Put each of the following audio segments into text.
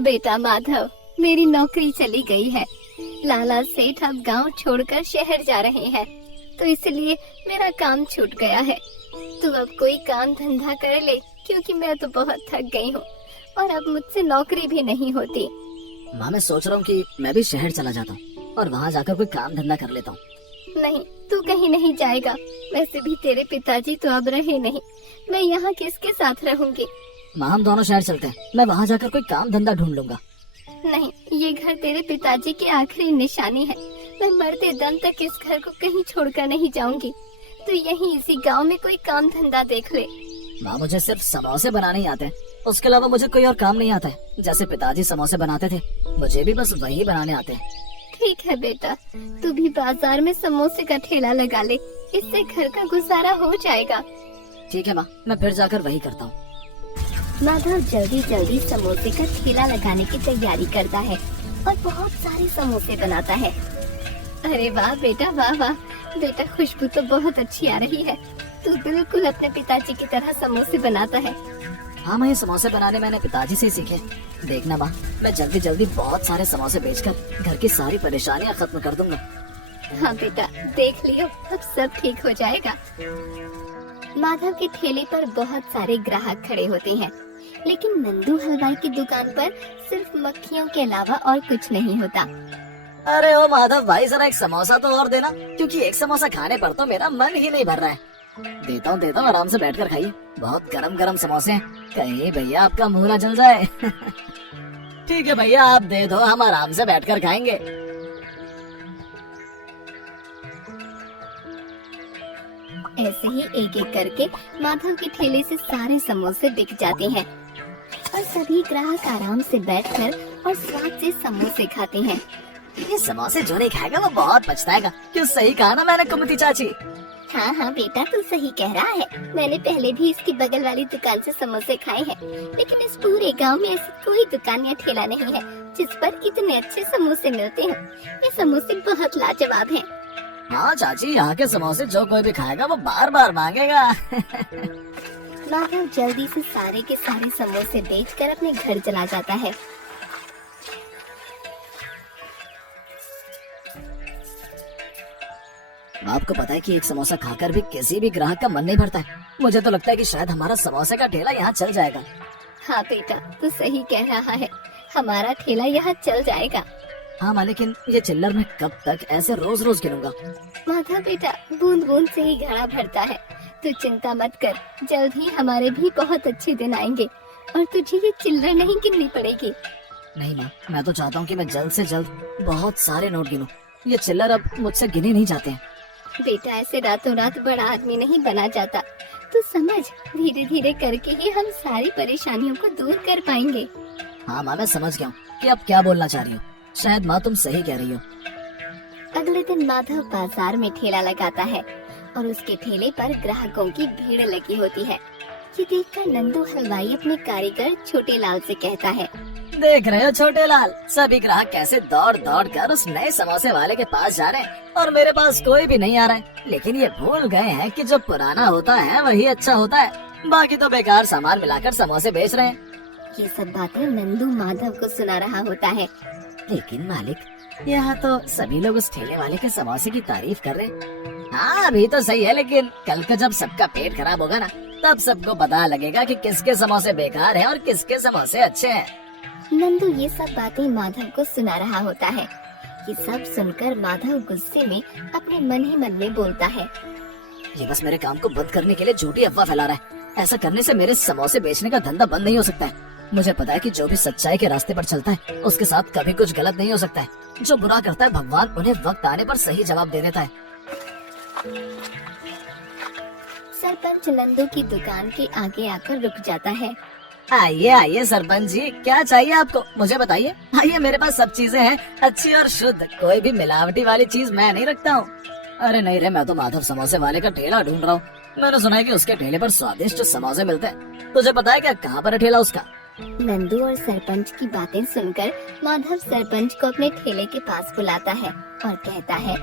बेटा माधव, मेरी नौकरी चली गई है। लाला सेठ अब गांव छोड़कर शहर जा रहे हैं, तो इसलिए मेरा काम छूट गया है। तू अब कोई काम धंधा कर ले, क्योंकि मैं तो बहुत थक गई हूँ और अब मुझसे नौकरी भी नहीं होती। माँ, मैं सोच रहा हूँ कि मैं भी शहर चला जाता हूँ और वहाँ जाकर कोई काम धंधा कर लेता हूँ। नहीं, तू कहीं नहीं जाएगा। वैसे भी तेरे पिताजी तो अब रहे नहीं, मैं यहाँ किसके साथ रहूंगी। माँ, हम दोनों शहर चलते हैं, मैं वहाँ जाकर कोई काम धंधा ढूंढ लूंगा। नहीं, ये घर तेरे पिताजी की आखिरी निशानी है। मैं मरते दम तक इस घर को कहीं छोड़कर नहीं जाऊंगी। तो यहीं इसी गांव में कोई काम धंधा देख ले। माँ, मुझे सिर्फ समोसे बनाने ही आते हैं, उसके अलावा मुझे कोई और काम नहीं आता है। जैसे पिताजी समोसे बनाते थे, मुझे भी बस वही बनाने आते हैं। ठीक है बेटा, तू भी बाजार में समोसे का ठेला लगा ले, इससे घर का गुजारा हो जाएगा। ठीक है माँ, मैं फिर जाकर वही करता हूँ। माधव जल्दी जल्दी समोसे का ठेला लगाने की तैयारी करता है और बहुत सारे समोसे बनाता है। अरे वाह बेटा, वाह वाह बेटा, खुशबू तो बहुत अच्छी आ रही है। तू बिल्कुल अपने पिताजी की तरह समोसे बनाता है। हाँ माँ, ये समोसे बनाने मैंने पिताजी से सीखे। देखना माँ, मैं जल्दी जल्दी बहुत सारे समोसे बेचकर घर की सारी परेशानियाँ खत्म कर दूंगा। हाँ बेटा, देख लियो, अब सब ठीक हो जाएगा। माधव के ठेले पर बहुत सारे ग्राहक खड़े होते हैं, लेकिन नंदू हलवाई की दुकान पर सिर्फ मक्खियों के अलावा और कुछ नहीं होता। अरे ओ माधव भाई, जरा एक समोसा तो और देना, क्योंकि एक समोसा खाने पर तो मेरा मन ही नहीं भर रहा है। देता हूँ, आराम से बैठकर खाइए। बहुत गरम गरम समोसे हैं, कहीं भैया आपका मुंह ना जल जाए। ठीक है भैया, आप दे दो, हम आराम से बैठकर खाएंगे। ऐसे ही एक एक करके माधव के ठेले से सारे समोसे बिक जाते हैं और सभी ग्राहक आराम से बैठकर और स्वाद से समोसे खाते हैं। ये समोसे जो नहीं खाएगा वो बहुत पछताएगा। क्यों, सही कहा ना मैंने कुमती चाची? हाँ हाँ बेटा, तू सही कह रहा है। मैंने पहले भी इसकी बगल वाली दुकान से समोसे खाए हैं, लेकिन इस पूरे गांव में ऐसी कोई दुकान या ठेला नहीं है जिस पर इतने अच्छे समोसे मिलते हैं। ये समोसे बहुत लाजवाब हैं। हाँ चाची, यहाँ के समोसे जो कोई भी खाएगा वो बार बार मांगेगा। माधव जल्दी से सारे के सारे समोसे बेचकर अपने घर चला जाता है। आपको पता है कि एक समोसा खाकर भी किसी भी ग्राहक का मन नहीं भरता है। मुझे तो लगता है कि शायद हमारा समोसे का ठेला यहाँ चल जाएगा। हाँ बेटा, तू सही कह रहा है, हमारा ठेला यहाँ चल जाएगा। हाँ माँ, लेकिन ये चिल्लर मैं कब तक ऐसे रोज रोज गिनूंगा? माधव बेटा, बूंद बूंद से ही घड़ा भरता है। तू चिंता मत कर, जल्द ही हमारे भी बहुत अच्छे दिन आएंगे और तुझे ये चिल्लर नहीं गिननी पड़ेगी। नहीं माँ, मैं तो चाहता हूँ कि मैं जल्द से जल्द बहुत सारे नोट गिनूं। ये चिल्लर अब मुझसे गिने नहीं जाते हैं। बेटा, ऐसे रातों रात बड़ा आदमी नहीं बना जाता। तू समझ, धीरे धीरे करके ही हम सारी परेशानियों को दूर कर पाएंगे। हाँ माँ, मैं समझ गया हूँ कि आप क्या बोलना चाह रही हो। शायद माँ तुम सही कह रही हो। अगले दिन माधव बाजार में ठेला लगाता है और उसके ठेले पर ग्राहकों की भीड़ लगी होती है। ये देखकर नंदू हलवाई अपने कारीगर छोटे लाल से कहता है, देख रहे हो छोटे लाल, सभी ग्राहक कैसे दौड़ दौड़ कर उस नए समोसे वाले के पास जा रहे हैं और मेरे पास कोई भी नहीं आ रहा है। लेकिन ये भूल गए हैं कि जो पुराना होता है वही अच्छा होता है, बाकी तो बेकार सामान मिलाकर समोसे बेच रहे हैं। ये सब बातें नंदू माधव को सुना रहा होता है। लेकिन मालिक, यहाँ तो सभी लोग उस ठेले वाले के समोसे की तारीफ कर रहे हैं। हाँ अभी तो सही है, लेकिन कल को जब सबका पेट खराब होगा ना, तब सबको पता लगेगा कि किसके समोसे बेकार हैं और किसके समोसे अच्छे हैं। नंदू ये सब बातें माधव को सुना रहा होता है। ये सब सुनकर माधव गुस्से में अपने मन ही मन में बोलता है, ये बस मेरे काम को बंद करने के लिए झूठी अफवाह फैला रहा है। ऐसा करने से मेरे समोसे बेचने का धंधा बंद नहीं हो सकता है। मुझे पता है कि जो भी सच्चाई के रास्ते पर चलता है उसके साथ कभी कुछ गलत नहीं हो सकता है। जो बुरा करता है भगवान उन्हें वक्त आने पर सही जवाब दे देता है। सरपंच नंदू की दुकान के आगे आकर रुक जाता है। आइए आइए सरपंच जी, क्या चाहिए आपको, मुझे बताइए। आइए, मेरे पास सब चीजें हैं, अच्छी और शुद्ध। कोई भी मिलावटी वाली चीज मैं नहीं रखता हूँ। अरे नहीं रे, मैं तो माधव समोसे वाले का ठेला ढूंढ रहा हूँ। मैंने सुना है कि उसके ठेले पर स्वादिष्ट समोसे मिलते हैं। तुझे पता है क्या कहाँ पर है ठेला उसका? नंदू और सरपंच की बातें सुनकर माधव सरपंच को अपने ठेले के पास बुलाता है और कहता है,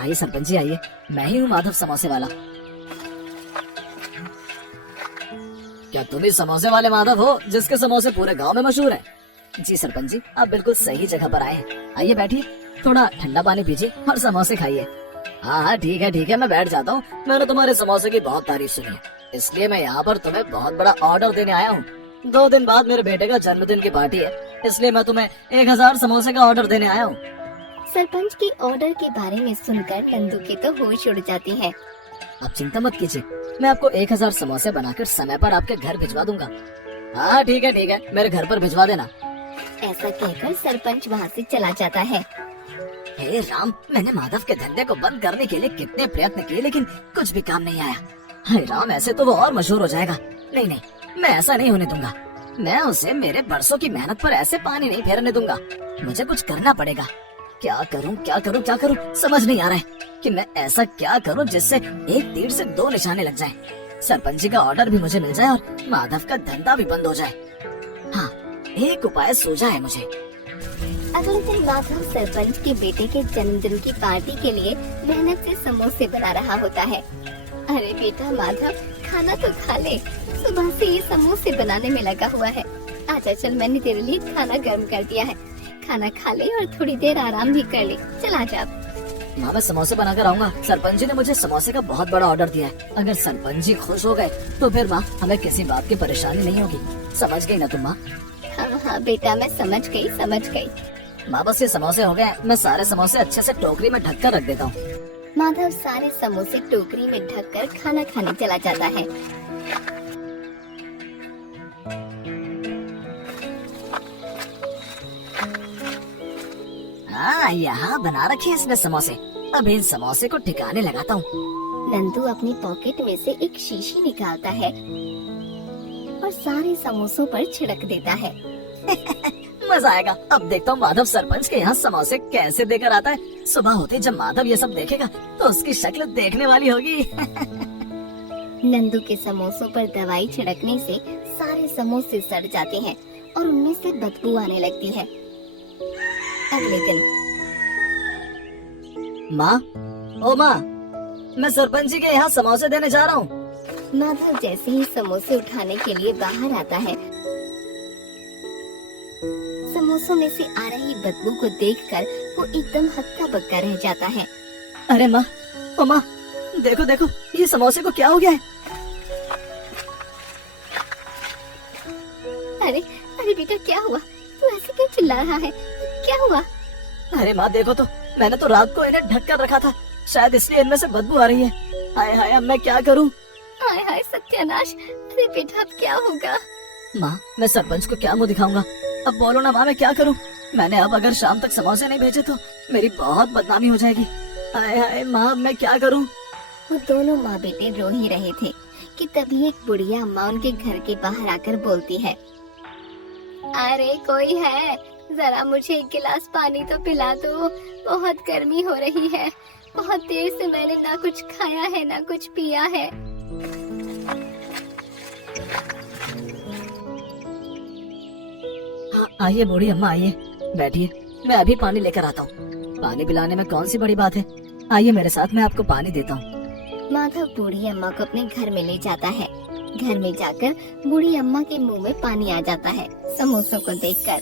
आइए सरपंच जी आइए, मैं ही हूँ माधव समोसे वाला। क्या तुम ही समोसे वाले माधव हो जिसके समोसे पूरे गांव में मशहूर हैं? जी सरपंच जी, आप बिल्कुल सही जगह पर आए हैं। आइए बैठिए, थोड़ा ठंडा पानी पीजिए और समोसे खाइए। हाँ हाँ ठीक है, मैं बैठ जाता हूँ। मैंने तुम्हारे समोसे की बहुत तारीफ सुनी है, इसलिए मैं यहाँ पर तुम्हें बहुत बड़ा ऑर्डर देने आया हूँ। 2 दिन बाद मेरे बेटे का जन्मदिन की पार्टी है, इसलिए मैं तुम्हें 1000 समोसे का ऑर्डर देने आया हूँ। सरपंच के ऑर्डर के बारे में सुनकर नंदू के तो होश उड़ जाती है। आप चिंता मत कीजिए, मैं आपको 1000 समोसे बनाकर समय पर आपके घर भिजवा दूंगा। हाँ ठीक है, मेरे घर पर भिजवा देना। ऐसा कहकर सरपंच वहाँ से चला जाता है। हे राम, मैंने माधव के धंधे को बंद करने के लिए कितने प्रयत्न किए, लेकिन कुछ भी काम नहीं आया। हे राम, ऐसे तो वो और मशहूर हो जाएगा। नहीं, मैं ऐसा नहीं होने दूंगा। मैं उसे मेरे बरसों की मेहनत पर ऐसे पानी नहीं फेरने दूंगा। मुझे कुछ करना पड़ेगा। क्या करूं, समझ नहीं आ रहा है कि मैं ऐसा क्या करूं जिससे एक तीर से 2 निशाने लग जाएं। सरपंच जी का ऑर्डर भी मुझे मिल जाए और माधव का धंधा भी बंद हो जाए। हाँ, एक उपाय सूझा है मुझे। अगले दिन माधव सरपंच के बेटे के जन्मदिन की पार्टी के लिए मेहनत से समोसे बना रहा होता है। अरे बेटा माधव, खाना तो खा ले, सुबह से ये समोसे बनाने में लगा हुआ है। आजा चल, मैंने तेरे लिए खाना गर्म कर दिया है, खाना खा ले और थोड़ी देर आराम भी कर ले। चल आजा। माँ, मैं समोसे बनाकर आऊंगा। सरपंच जी ने मुझे समोसे का बहुत बड़ा ऑर्डर दिया है। अगर सरपंच जी खुश हो गए तो फिर माँ, हमें किसी बात की परेशानी नहीं होगी। समझ गई ना तुम माँ? हाँ बेटा, मैं समझ गई। माँ, बस ये समोसे हो गए, मैं सारे समोसे अच्छे से टोकरी में ढक कर रख देता हूँ। माधव सारे समोसे टोकरी में ढककर खाना खाने चला जाता है। हाँ, यहाँ बना रखे हैं इसने समोसे। अब इन समोसे को ठिकाने लगाता हूँ। नंदू अपनी पॉकेट में से एक शीशी निकालता है और सारे समोसों पर छिड़क देता है। मजा आएगा। अब देखता हूँ माधव सरपंच के यहाँ समोसे कैसे देकर आता है। सुबह होते जब माधव ये सब देखेगा तो उसकी शक्ल देखने वाली होगी। नंदू के समोसों पर दवाई छिड़कने से सारे समोसे सड़ जाते हैं और उनमें से बदबू आने लगती है। अगले दिन माँ, ओ माँ, मैं सरपंच जी के यहाँ समोसे देने जा रहा हूँ। माधव जैसे ही समोसे उठाने के लिए बाहर आता है, समोसों में से आ रही बदबू को देखकर वो एकदम हक्का बक्का रह जाता है। अरे माँ, ओ माँ, देखो ये समोसे को क्या हो गया है? अरे बेटा, क्या हुआ? तू ऐसे क्यों चिल्ला रहा है? क्या हुआ? अरे माँ देखो तो, मैंने तो रात को इन्हें ढक कर रखा था, शायद इसलिए इनमें से बदबू आ रही है। हाय, अब मैं क्या करूँ? हाय सत्यानाश! अरे बेटा, अब क्या होगा? माँ, मैं सरपंच को क्या मुंह दिखाऊंगा? अब बोलो ना माँ, मैं क्या करूँ? मैंने अब अगर शाम तक समोसे नहीं भेजे तो मेरी बहुत बदनामी हो जाएगी। हाय माँ, मैं क्या करूँ? वो दोनों माँ बेटे रो ही रहे थे कि तभी एक बुढ़िया अम्मा उनके घर के बाहर आकर बोलती है, अरे कोई है, जरा मुझे एक गिलास पानी तो पिला दो, बहुत गर्मी हो रही है, बहुत देर से मैंने ना कुछ खाया है ना कुछ पिया है। हाँ, आइए बूढ़ी अम्मा, आइए बैठिए, मैं अभी पानी लेकर आता हूँ। पानी पिलाने में कौन सी बड़ी बात है, आइए मेरे साथ, मैं आपको पानी देता हूँ। माधव बूढ़ी अम्मा को अपने घर में ले जाता है। घर में जाकर बूढ़ी अम्मा के मुंह में पानी आ जाता है समोसों को देखकर।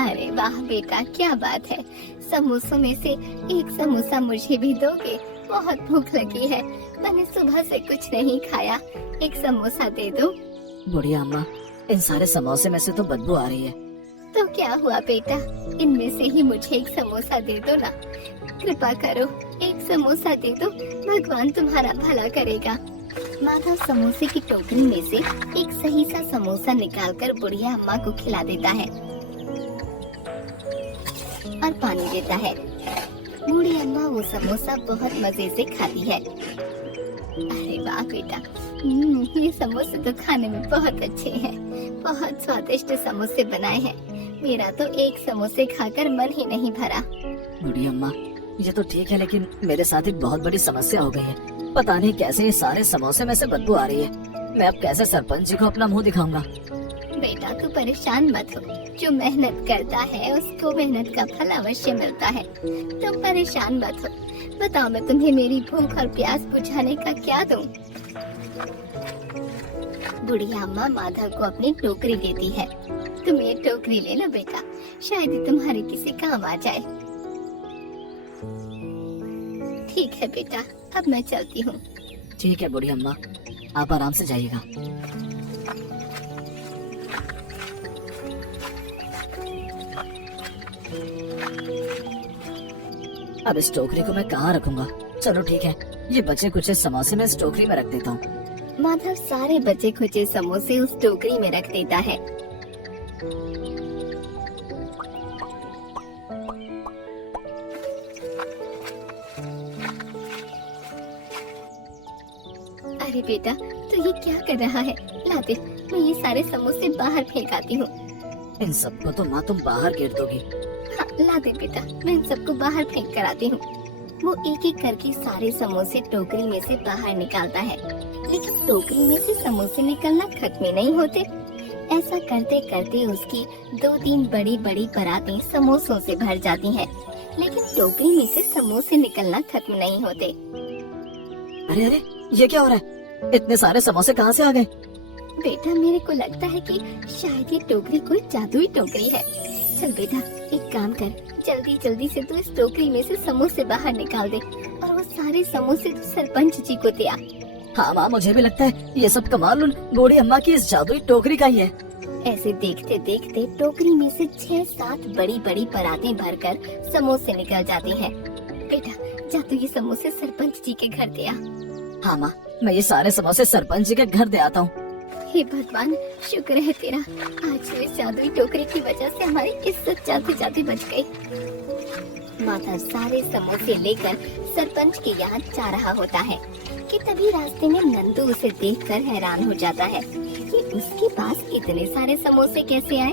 अरे वाह बेटा, क्या बात है, समोसों में से एक समोसा मुझे भी दोगे? बहुत भूख लगी है, मैंने सुबह से कुछ नहीं खाया, एक समोसा दे दो। बुढ़िया अम्मा, इन सारे समोसे में से तो बदबू आ रही है। तो क्या हुआ बेटा, इनमें से ही मुझे एक समोसा दे दो ना, कृपा करो, एक समोसा दे दो, भगवान तुम्हारा भला करेगा। माधव समोसे की टोकरी में से एक सही सा समोसा निकालकर बुढ़िया अम्मा को खिला देता है और पानी देता है। बूढ़ी अम्मा वो समोसा बहुत मजे से खाती है। अरे वाह बेटा, ये समोसे तो खाने में बहुत अच्छे हैं, बहुत स्वादिष्ट समोसे बनाए हैं, मेरा तो एक समोसे खाकर मन ही नहीं भरा। बूढ़ी अम्मा, ये तो ठीक है, लेकिन मेरे साथ एक बहुत बड़ी समस्या हो गई है। पता नहीं कैसे ये सारे समोसे में से बदबू आ रही है। मैं अब कैसे सरपंच जी को अपना मुंह दिखाऊंगा? बेटा तू परेशान मत हो, जो मेहनत करता है उसको मेहनत का फल अवश्य मिलता है, तुम परेशान मत हो। बताओ मैं तुम्हें मेरी भूख और प्यास बुझाने का क्या दूं? बुढ़िया अम्मा माधव को अपनी टोकरी देती है तुम ये टोकरी ले लो बेटा, शायद ये तुम्हारे किसी काम आ जाए। ठीक है बेटा, अब मैं चलती हूँ। ठीक है बूढ़ी अम्मा, आप आराम से जाइएगा। अब इस टोकरी को मैं कहाँ रखूंगा? चलो ठीक है, ये बचे कुछ समोसे मैं इस टोकरी में रख देता हूँ। माधव सारे बचे खुचे समोसे उस टोकरी में रख देता है। अरे बेटा, तू ये क्या कर रहा है? ला दे, मैं ये सारे समोसे बाहर फेंक आती हूँ। इन सबको तो माँ तुम बाहर गिर दोगी। हाँ, ला दे बेटा, मैं इन सबको बाहर फेंक कर आती हूँ। वो एक एक करके सारे समोसे टोकरी में से बाहर निकालता है, लेकिन टोकरी में से समोसे निकलना खत्म ही नहीं होते। ऐसा करते करते उसकी 2-3 बड़ी बड़ी परातें समोसों से भर जाती हैं, लेकिन टोकरी में से समोसे निकलना खत्म नहीं होते। अरे अरे, ये क्या हो रहा है? इतने सारे समोसे कहाँ से आ गए? बेटा, मेरे को लगता है कि शायद ये टोकरी कोई जादुई टोकरी है। चल बेटा, एक काम कर, जल्दी जल्दी से तू इस टोकरी में से समोसे बाहर निकाल दे और वो सारे समोसे तू सरपंच जी को दे आ। हाँ माँ, मुझे भी लगता है ये सब कमाल उन बूढ़ी अम्मा की इस जादुई टोकरी का ही है। ऐसे देखते देखते टोकरी में से 6-7 बड़ी बड़ी परातें भरकर समोसे निकल जाते हैं। बेटा, जा तू ये समोसे सरपंच जी के घर दे आ। हाँ माँ, मैं ये सारे समोसे सरपंच जी के घर दे आता हूँ। हे भगवान, शुक्र है तेरा, आज इस जादुई टोकरी की वजह से हमारी इज्जत जाते जाते बच गई। माधव सारे समोसे लेकर सरपंच के यहाँ जा रहा होता है कि तभी रास्ते में नंदू उसे देखकर हैरान हो जाता है कि उसके पास इतने सारे समोसे कैसे आए,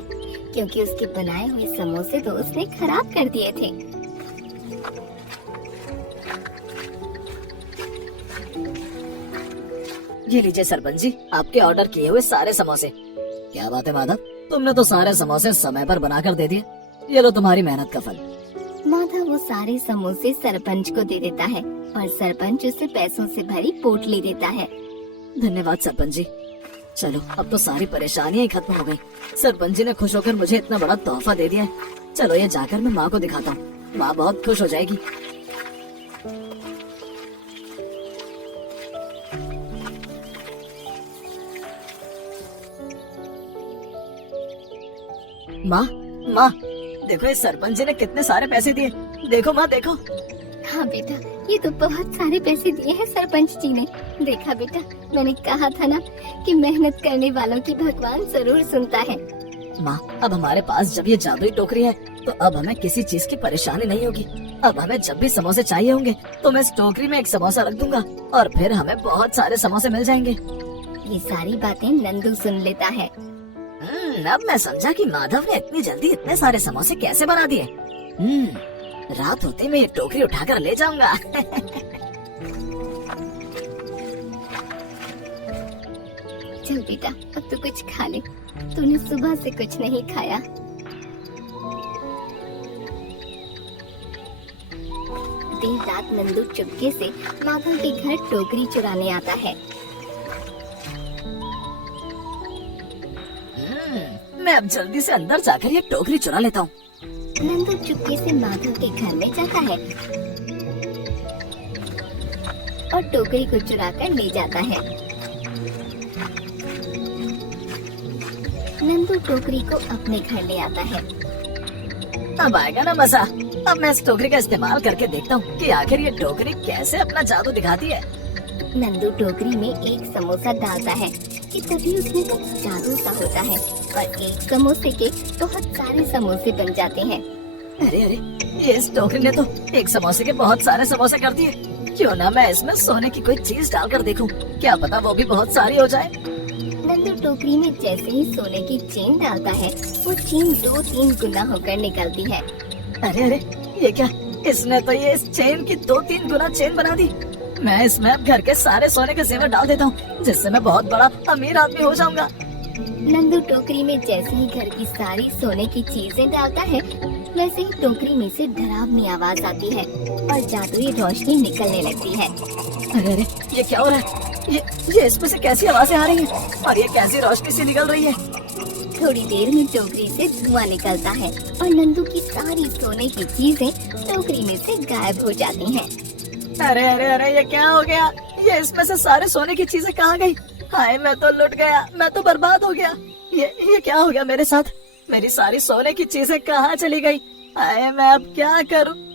क्योंकि उसके बनाए हुए समोसे तो उसने खराब कर दिए थे। ये लीजिए सरपंच जी, आपके ऑर्डर किए हुए सारे समोसे। क्या बात है माधव, तुमने तो सारे समोसे समय पर बनाकर दे दिए। ये लो तुम्हारी मेहनत का फल। माधव वो सारे समोसे सरपंच को दे देता है और सरपंच उसे पैसों से भरी पोटली देता है। धन्यवाद सरपंच जी। चलो, अब तो सारी परेशानियां ही खत्म हो गई। सरपंच जी ने खुश होकर मुझे इतना बड़ा तोहफा दे दिया है। चलो ये जाकर मैं माँ को दिखाता हूँ, माँ बहुत खुश हो जाएगी। माँ माँ, देखो इस सरपंच जी ने कितने सारे पैसे दिए। देखो माँ, देखो। हाँ बेटा, ये तो बहुत सारे पैसे दिए हैं सरपंच जी ने। देखा बेटा, मैंने कहा था ना कि मेहनत करने वालों की भगवान जरूर सुनता है। माँ, अब हमारे पास जब ये जादुई टोकरी है तो अब हमें किसी चीज की परेशानी नहीं होगी। अब हमें जब भी समोसे चाहिए होंगे तो मैं इस टोकरी में एक समोसा रख दूंगा और फिर हमें बहुत सारे समोसे मिल जाएंगे। ये सारी बातें नंदू सुन लेता है। अब मैं समझा कि माधव ने इतनी जल्दी इतने सारे समोसे कैसे बना दिए। रात होते मैं ये टोकरी उठाकर ले जाऊंगा। चल बेटा, अब तू कुछ खा ले, तूने सुबह से कुछ नहीं खाया। देर रात नंदू चुपके से माधव के घर टोकरी चुराने आता है। मैं अब जल्दी से अंदर जाकर ये टोकरी चुरा लेता हूँ। नंदू चुपके से माधव के घर में जाता है और टोकरी को चुराकर ले जाता है। नंदू टोकरी को अपने घर ले आता है। अब आएगा ना मजा। अब मैं इस टोकरी का इस्तेमाल करके देखता हूँ कि आखिर ये टोकरी कैसे अपना जादू दिखाती है। नंदू टोकरी में एक समोसा डालता है कि तभी उसमें कुछ जादू सा होता है और एक समोसे के बहुत सारे समोसे बन जाते हैं। अरे अरे, ये इस टोकरी ने तो एक समोसे के बहुत सारे समोसे कर दिए। क्यों ना मैं इसमें सोने की कोई चीज डालकर देखूं, क्या पता वो भी बहुत सारी हो जाए। नंदू टोकरी में जैसे ही सोने की चेन डालता है, वो चेन 2-3 गुना होकर निकलती है। अरे अरे, ये क्या, इसने तो ये इस चेन की 2-3 गुना चेन बना दी। मैं इसमें अब घर के सारे सोने के जेवर डाल देता हूँ, जिससे मैं बहुत बड़ा अमीर आदमी हो जाऊंगा। नंदू टोकरी में जैसे ही घर की सारी सोने की चीजें डालता है, वैसे ही टोकरी में से डरावनी आवाज आती है और जादुई रोशनी निकलने लगती है। अरे अरे, ये क्या हो रहा है? ये इसमें से कैसी आवाजें आ रही हैं और ये कैसी रोशनी सी निकल रही है? थोड़ी देर में टोकरी से धुआं निकलता है और नंदू की सारी सोने की चीजें टोकरी में से गायब हो जाती हैं। अरे अरे अरे, ये क्या हो गया? ये इसमें से सारे सोने की चीजें कहाँ गई? हाय, मैं तो लुट गया, मैं तो बर्बाद हो गया। ये क्या हो गया मेरे साथ? मेरी सारी सोने की चीजें कहाँ चली गई? हाय, मैं अब क्या करूँ?